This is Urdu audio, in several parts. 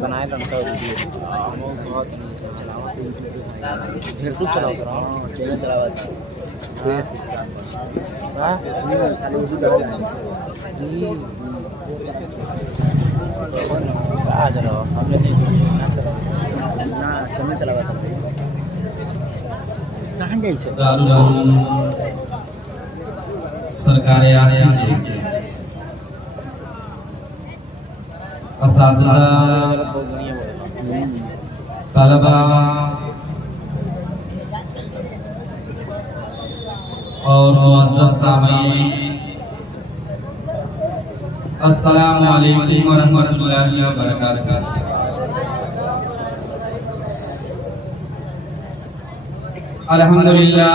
بنایا تھا بہت چینل چلاوا چینل چلاوا تھا سرکار اساتذہ طلبہ اور معزز سامعین، السلام علیکم ورحمۃ اللہ وبرکاتہ۔ الحمدللہ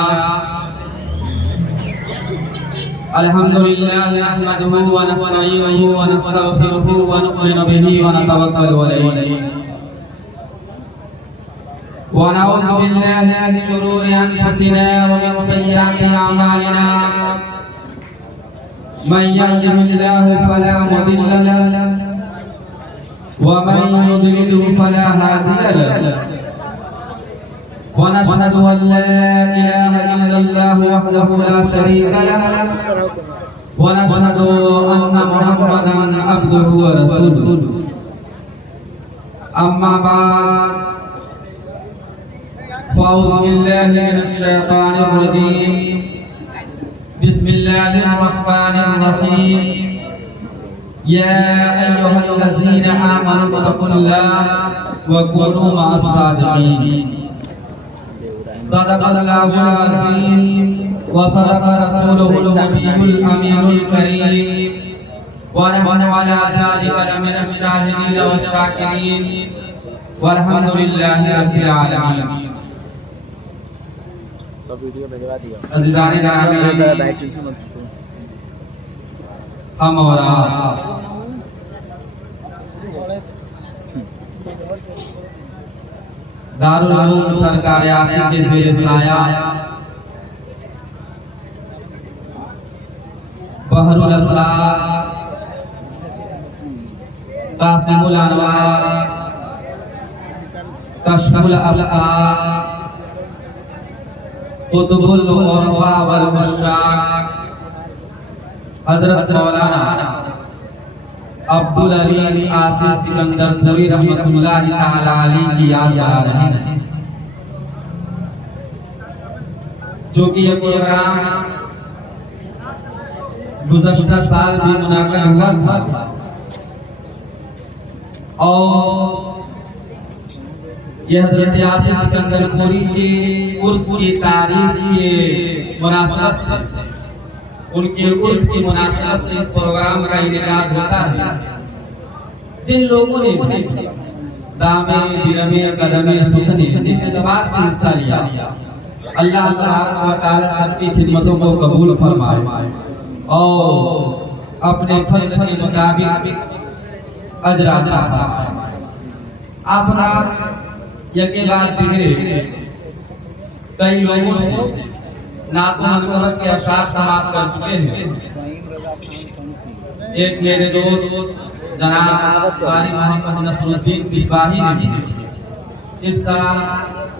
نحمدہ ونستعینہ ونستغفرہ ونؤمن بہ ونتوکل علیہ ونعوذ باللہ من شرور انفسنا ومن سیئات اعمالنا من یهده اللہ فلا مضل له ومن یضلل فلا هادی له ونشهد أن لا إله إلا الله وحده لا شريك له ونشهد أن محمدا عبده ورسوله أما بعد فأعوذ بالله من الشيطان الرجيم بسم الله الرحمن الرحيم يا أيها الذين آمنوا اتقوا الله وكونوا مع الصادقين صدق اللہ العظیم وصدق رسولہ النبی الامین الکریم ونحن علی ذلک لمن الشاہدین والشاکرین والحمد للہ رب العالمین۔ عزیزان گرامی، ہم اور آپ دارالعلوم سرکار آسی کے زیر سایہ بحر الاسرار قاسم الانوار کشف الافکار قطب العرفاء والمشاق حضرت مولانا عبدالعلیم آصف سکندر پوری رحمت اللہ تعالی علیہ کی یاد کرا رہے ہیں، جو کہ یہ پروگرام گزشتہ سال بھی منعقد ہوا تھا اور یہ حضرت آصف سکندر پوری کے عرس کی تاریخ کے مناسبت سے، ان کے عرس کی مناسبت سے اس پروگرام کا انعقاد ہوتا ہے۔ جن لوگوں نے دامے درمے قدمے سکھنے جس اعتبار سے حصہ لیا، اللہ تبارک و تعالی سب کی خدمتوں کو قبول فرمائے اور اپنے فضل کے مطابق اجر عطا فرمائے۔ آپ یکے بعد دیگرے کئی لوگوں سے نعت و منقبت کے اشعار سماعت کر چکے ہیں۔ ایک میرے دوست جناب قاری محمد نصر الدین مصباحی نے اس سال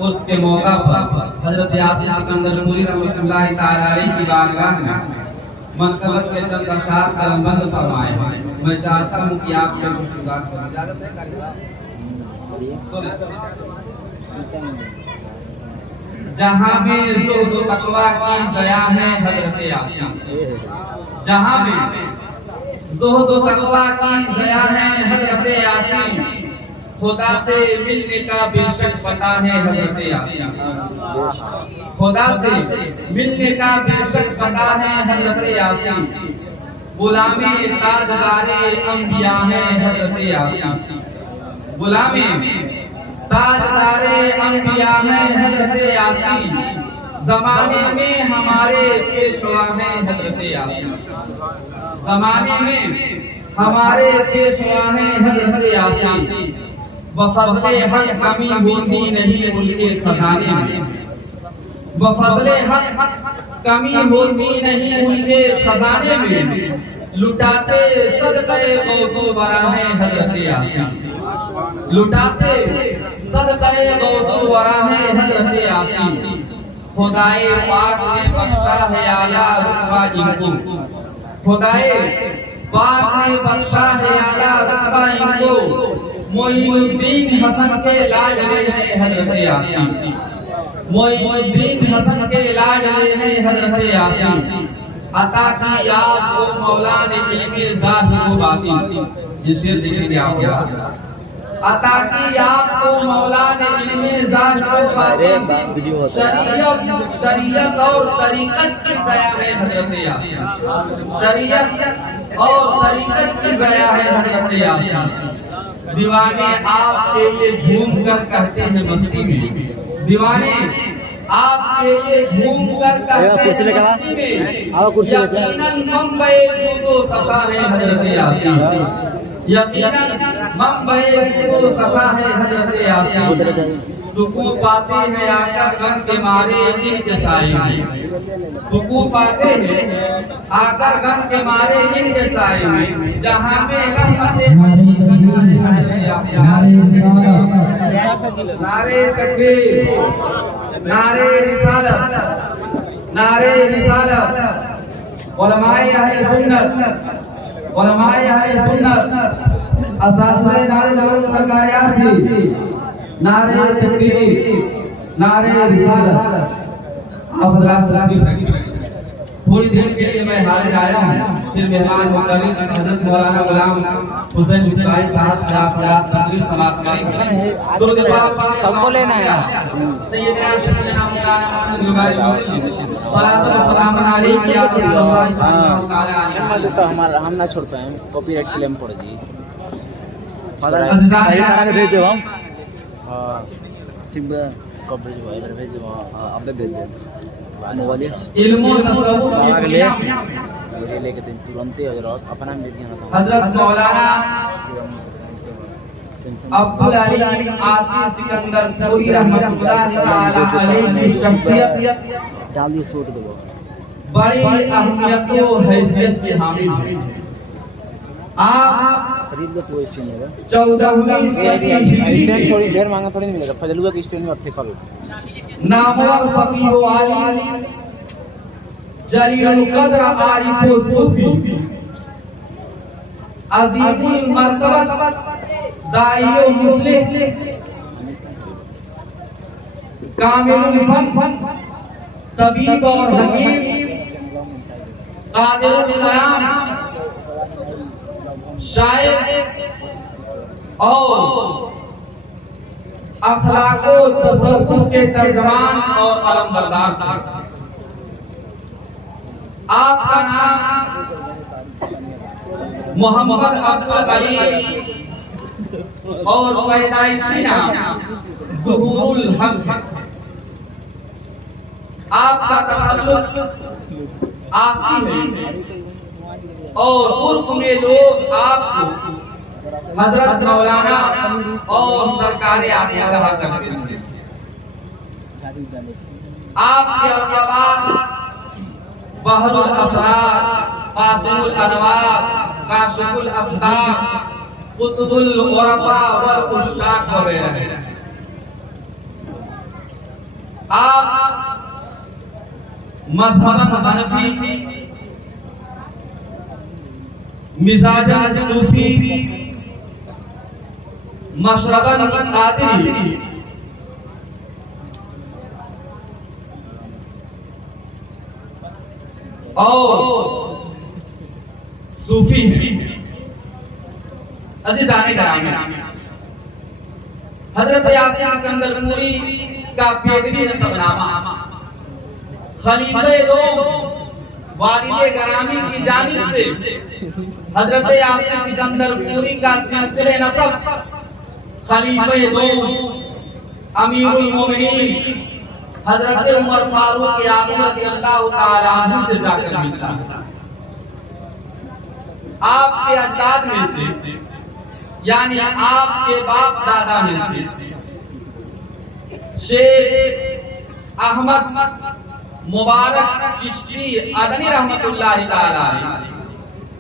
عرس کے موقع پر حضرت آصف سکندر پوری رحمۃ اللہ تعالی علیہ کی بارگاہ میں منقبت کے چند اشعار قلم بند فرمائے ہیں۔ میں چاہتا ہوں کہ آپ یہ کچھ بات کریں، اجازت ہے؟ جہاں میں زہد و تقویٰ کی ضیاء ہے حضرت آصف، جہاں میں زہد و تقویٰ کی ضیاء ہے حضرت آصف، خدا سے ملنے کا بے شک پتہ ہے حضرت آصف، خدا سے ملنے کا بے شک پتہ ہے حضرت آصف، غلام تاجدار انبیاء ہے حضرت آصف، غلام تاجدار انبیاء ہے حضرت آصف، زمانے میں ہمارے پیشوا ہے حضرت آصف، زمانے میں ہمارے پیشوا ہے حضرت آصف، بفضل حق کمی ہوتی نہیں ان کے خزانے میں، بفضل حق کمی ہوتی نہیں ان کے خزانے میں، لٹاتے صدقے غوث الورا ہے حضرت یاسین لٹاتے صدقے غوث الورا ہے حضرت یاسین خدائے پاک نے بخشا ہے اعلیٰ رتبہ ان کو خدائے پاک نے بخشا ہے اعلیٰ رتبہ ان کو معین الدین حسن کے لاڈلے ہیں حضرت یاسین معین الدین حسن کے لاڈلے ہیں حضرت یاسین عطا کی آپ کو مولا نے علم ظاہر و باطن یہ شعر دیکھیں گے آپ کیا عطا کی آپ کو مولا نے علم ظاہر و باطن شریعت اور طریقت کی ضیاء ہے حضرت یاسین شریعت اور طریقت کی ضیاء ہے حضرت یاسین دیوانے آپ کے لیے جھوم کر کہتے ہیں مستی میں دیوانے آپ کے لیے جھوم کر کہتے ہیں مستی میں یقیناً منبع جود و صفا ہے حضرت یاسین یقیناً منبع جود و صفا ہے حضرت یاسین سکون پاتے ہیں آ کر غم کے مارے یقین کے سائے میں سکون پاتے ہیں آ کر غم کے مارے یقین کے سائے میں جہاں میں رحمت نعرے تکبیر نعرے رسالت نعرے رسالت علماء اہل سنت اساتذہ نعرے ضرور سرکار یاسین نعرے تکبیر نعرے رسالت آپ حضرات تشریف رکھیں تھوڑی دیر کے لیے میں حاضر آیا ہوں پھر مہمان مکرم حضرت مولانا غلام حسین مصباحی صاحب سے آپ حضرات تقریر سماعت کریں گے درود پاک سب کو لینا ہے سیدنا شیخنا مولانا محمد ربائی صلاۃ و سلام علیک یا رسول اللہ صلی اللہ تعالی علیہ وسلم ہم نہ چھوڑ پائیں کاپی رائٹ کلیم پڑ جی عزیزان بھیج دو ہم ٹھیک ہے کاپی جو ہے بھیج دو اب بھیج دیں علم و تصوف لے کے ترنت ہی حضرات اپنا لے دیا حضرت مولانا عبدالعلی آسی سکندر پوری رحمت اللہ تعالی علیہ کی شخصیت ڈال دی سوٹ دو بڑی اہمیت و حیثیت کی حامل ہے آپ خرید لو کوئی اسٹینڈ ہے 14ویں صدی اسٹینڈ تھوڑی دیر مانگا تھوڑی نہیں ملے گا فضلوہ کے اسٹینڈ میں اب پھینکا لو نامور فقیہ و عالم جلیل القدر عارف و صوفی عظیم المرتبت داعی و مصلح کامل الفن طبیب اور حکیم قادر الکلام شاعر اور اخلاق و تصوف کے ترجمان اور علم بردار آپ کا نام محمد عبدالعلی اور پیدائشی نام ظہور الحق آپ کا تخلص آسی ہے اور عرف میں لوگ آپ کو حضرت مولانا اور سرکار آسی کہا کرتے ہیں آپ کے القابات بحر الاسرار قاسم الانوار کاشف الاسرار قطب الغرفاء والعشاق وغیرہ ہیں آپ مذہباً حنفی مزاجاً صوفی مشرباً قادری اور صوفی ہیں عزیزان گرامی حضرت یاسین سکندر پوری کا پیغلی نسب نامہ خلیفہ دو والد گرامی کی جانب سے حضرت یاسین سکندر پوری کا سلسلہ نسب خلیفہ دو امیر المومنین حضرت عمر فاروق اعظم رضی اللہ تعالی عنہ سے جا کر ملتا ہے آپ کے اجداد میں سے یعنی آپ کے باپ دادا میں سے شیخ احمد مبارک چشتی ادنی رحمت اللہ تعالی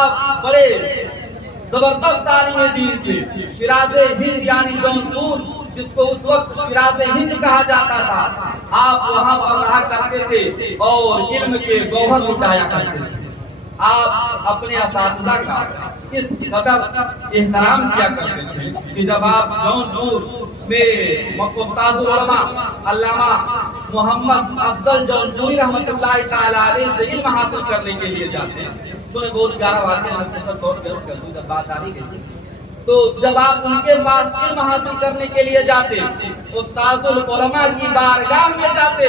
آپ بڑے زبردست تعلیم دین کے شیراز ہند یعنی جونپور جس کو اس وقت شیراز ہند کہا جاتا تھا، آپ وہاں پر رہا کرتے تھے اور علم کے گوہر لٹایا کرتے تھے۔ آپ اپنے اساتذہ کا اس قدر احترام کیا کرتے تھے کہ جب آپ جونپور میں استاد العلماء علامہ محمد افضل جونپوری رحمۃ اللہ تعالی علیہ سے علم حاصل کرنے کے لیے جاتے ہیں، سنے بہت پیارا واقعہ مختصر طور پر جب بات آ رہی گئی، تو جب آپ ان کے پاس علم حاصل کرنے کے لیے جاتے، استاد العلماء کی بارگاہ میں جاتے،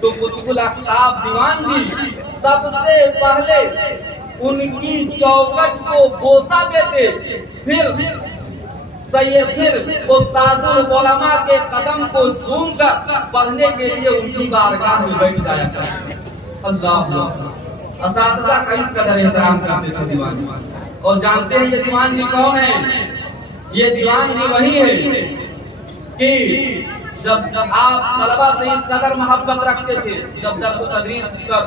تو قطب الاقطاب دیوان بھی سب سے پہلے ان کی چوکٹ کو بوسہ دیتے، پھر استاد العلماء کے قدم کو چوم کر پڑھنے کے لیے ان کی بارگاہ میں بیٹھ جایا کرتے۔ اللہ اساتذہ کا اس قدر احترام کرتے تھے دیوان۔ اور جانتے ہیں یہ دیوان جی کون ہے؟ یہ دیوان جی وہی ہے کہ جب آپ طلبہ سے اس قدر محبت رکھتے تھے، جب درس و تدریس پر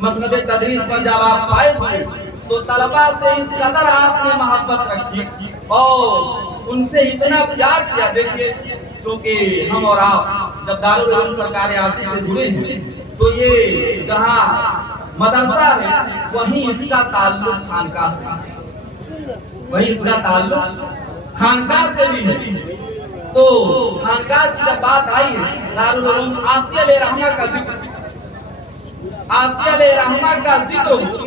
مسند تدریس پر جب آپ فائز ہوئے تو طلبہ سے اس قدر آپ نے محبت رکھی اور ان سے اتنا پیار کیا۔ دیکھیے چونکہ ہم اور آپ جب دارالعلوم سرکار عاصی سے جڑے ہیں تو یہ جہاں مدرسہ ہے وہیں اس کا تعلق خانقاہ سے، وہیں اس کا تعلق خانقاہ سے بھی ہے۔ تو خانقاہ کی جب بات آئی ہے، دارالعلوم آسیہ علیہ رحمہ کا ذکر، آسیہ علیہ رحمہ کا ذکر ہو،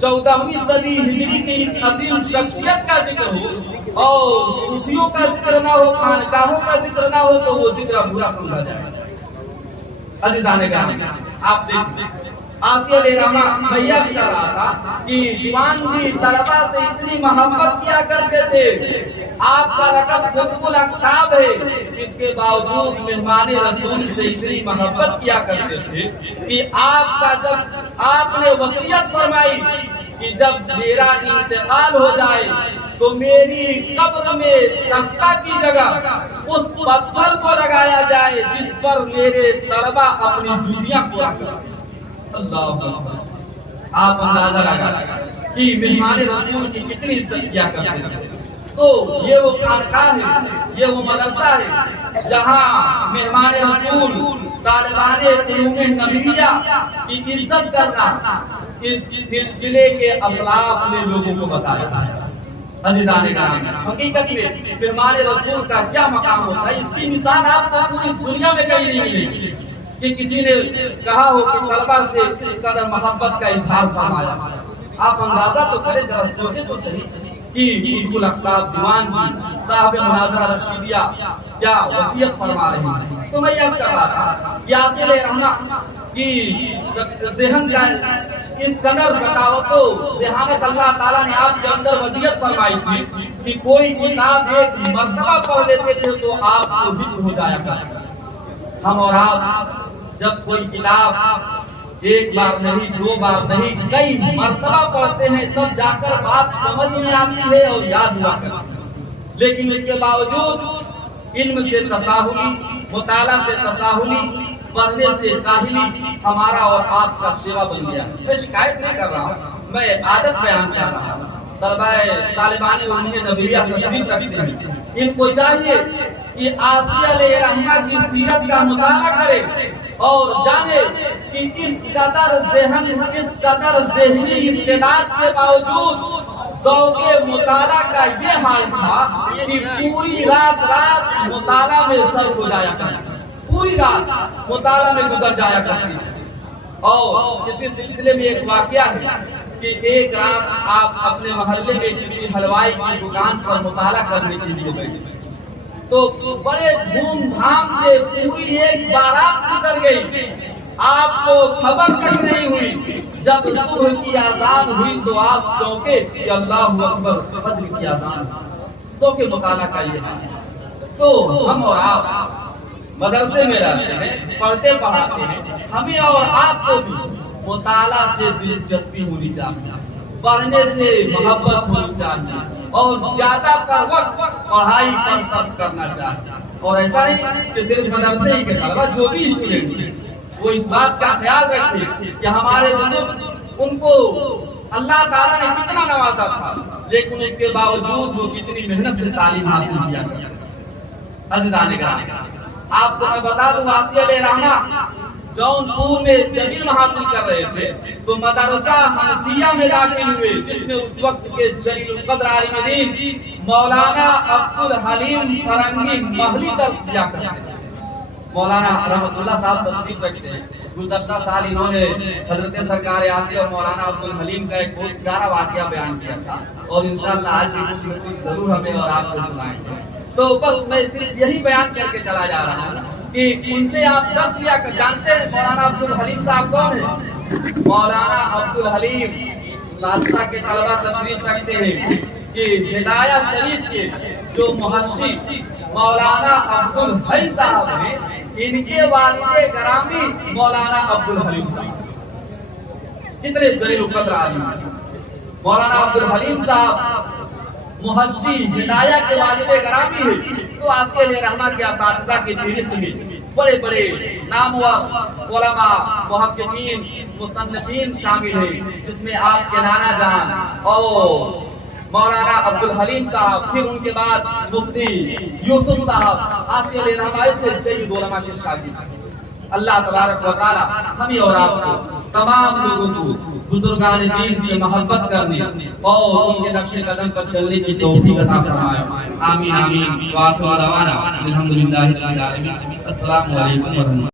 14ویں صدی ہجری کی اس عظیم شخصیت کا ذکر ہو اور صوفیوں کا ذکر نہ ہو، خانقاہوں کا ذکر نہ ہو تو وہ ذکر برا سمجھا جائے۔ عزیزان گرامی آپ دیکھیں آسیہ علیہ رحمہ بھیا کہہ رہا تھا کہ دیوان جی طلبہ سے اتنی محبت کیا کرتے تھے، آپ کا لقب قطب الاقطاب ہے، اس کے باوجود مہمان رسول سے اتنی محبت کیا کرتے تھے کہ آپ کا جب آپ نے وصیت فرمائی کہ جب میرا انتقال ہو جائے تو میری قبر میں تختہ کی جگہ اس پتھر کو لگایا جائے جس پر میرے طلبہ اپنی جوتیاں کو رکھتے۔ اللہ آپ اندازہ لگا کہ مہمان رسول کی کتنی عزت کیا کرتے تھے۔ تو یہ وہ خانقاہ ہے، یہ وہ مدرسہ ہے جہاں مہمان رسول طالبان علوم نبویہ کی عزت کرنا اس سلسلے کے اسلاف نے لوگوں کو بتایا۔ عزیزان گرامی حقیقت میں مہمان رسول کا کیا مقام ہوتا ہے، اس کی مثال آپ کو پوری دنیا میں کہیں نہیں ملے گی کہ کسی نے کہا ہو کہ طلبہ سے کس قدر محبت کا اظہار فرمایا۔ آپ اندازہ تو کریں، ذرا سوچیں تو صحیح کہ قطب الاقطاب دیوان جی صاحب مناظرہ رشیدیہ کیا وصیت فرما رہے ہیں۔ تو میں یہ کر رہا تھا کہ آسیہ علیہ رحمہ کی ذہن کا اس قدر ذکاوت و ذہانت اللہ تعالیٰ نے آپ کے اندر وصیت فرمائی تھی کہ کوئی کتاب ایک مرتبہ پڑھ لیتے تھے تو آپ کو حفظ ہو جایا کرتا۔ ہم اور آپ جب کوئی کتاب ایک بار نہیں، دو بار نہیں، کئی مرتبہ پڑھتے ہیں تب جا کر بات سمجھ میں آتی ہے اور یاد ہوا کرتی ہے، لیکن اس کے باوجود علم سے تساہلی، مطالعہ سے تساہلی، پڑھنے سے کاہلی ہمارا اور آپ کا شیوا بن گیا۔ میں شکایت نہیں کر رہا ہوں، میں عادت بیان کر رہا ہوں۔ طالبان علوم نبویہ تشریف رکھتے ہیں، ان کو چاہیے کہ آسیہ علیہ رحمہ کی سیرت کا مطالعہ کرے اور جانے کہ اس قدر ذہنی استعداد کے باوجود ذوق مطالعہ کا یہ حال تھا کہ پوری رات مطالعہ میں صرف ہو جایا کرتی، پوری رات مطالعہ میں گزر جایا کرتی۔ اور اسی سلسلے میں ایک واقعہ ہے کہ ایک رات آپ اپنے محلے میں کسی حلوائی کی دکان پر مطالعہ کرنے کے لیے بیٹھے تو بڑے دھوم دھام سے پوری ایک بارات گزر گئی، آپ کو خبر تک نہیں ہوئی۔ جب صبح کی اذان ہوئی تو آپ چونکے کہ اللہ اکبر، فجر کی اذان، تو کہ مطالعہ کا یہ حال۔ تو ہم اور آپ مدرسے میں رہتے ہیں، پڑھتے پڑھاتے ہیں، ہمیں اور آپ کو بھی مطالعہ سے دلچسپی ہونی چاہیے، پڑھنے سے محبت ہونی چاہیے اور زیادہ تر وقت پڑھائی پر صرف کرنا چاہیے۔ اور ایسا نہیں کہ صرف مدرسے ہی کے طلبہ، جو بھی اسٹوڈنٹ ہیں وہ اس بات کا خیال رکھیں کہ ہمارے بزرگ ان کو اللہ تعالیٰ نے کتنا نوازا تھا، لیکن اس کے باوجود وہ کتنی محنت سے تعلیم حاصل کیا تھا۔ عزیزان گرامی، آپ کو میں بتا دوں، آسیہ علیہ رحمہ جونپور میں علم حاصل کر رہے تھے تو مدرسہ حنفیہ میں داخل ہوئے، جس میں اس وقت کے جلیل القدر عالم دین مولانا عبدالحلیم فرنگی محلی درس دیا کرتے تھے۔ مولانا رحمت اللہ صاحب تشریف رکھتے ہیں۔ گزشتہ سال انہوں نے حضرت سرکار آسیہ اور مولانا عبدالحلیم کا ایک بہت پیارا واقعہ بیان کیا تھا، اور انشاءاللہ آج بھی کچھ نہ کچھ ضرور ہمیں اور آپ کو سنائیں گے۔ تو بس میں صرف یہی بیان کر کے چلا جا رہا ہوں کہ ان سے آپ درس لیا کر جانتے ہیں مولانا عبدالحلیم صاحب کون ہیں؟ مولانا عبدالحلیم سادسہ کے طلبہ تشریف رکھتے ہیں کہ ہدایہ شریف کے جو محشی مولانا عبدالحی صاحب ہیں، ان کے والد گرامی مولانا عبدالحلیم صاحب، کتنے جلیل القدر عالم ہیں۔ مولانا عبدالحلیم صاحب محشی ہدایہ کے والد گرامی ہیں، تو آسیہ علیہ رحمہ کے اساتذہ کی فہرست میں بڑے بڑے نامور علماء، محققین، مصنفین شامل ہیں، جس میں آپ کے نانا جان اور مولانا عبدالحلیم صاحب، پھر ان کے بعد مفتی یوسف صاحب آسیہ علیہ رحمہ سے جید علماء کے شاگرد ہیں۔ اللہ تبارک و تعالی ہمیں اور آپ کو تمام لوگوں کو بزرگان دین سے محبت کرنے اور ان کے نقش قدم پر چلنے کی توفیق عطا فرمائے۔ آمین آمین۔ وآخر دعوانا الحمدللہ رب العالمین۔ السلام علیکم ورحمۃ اللہ۔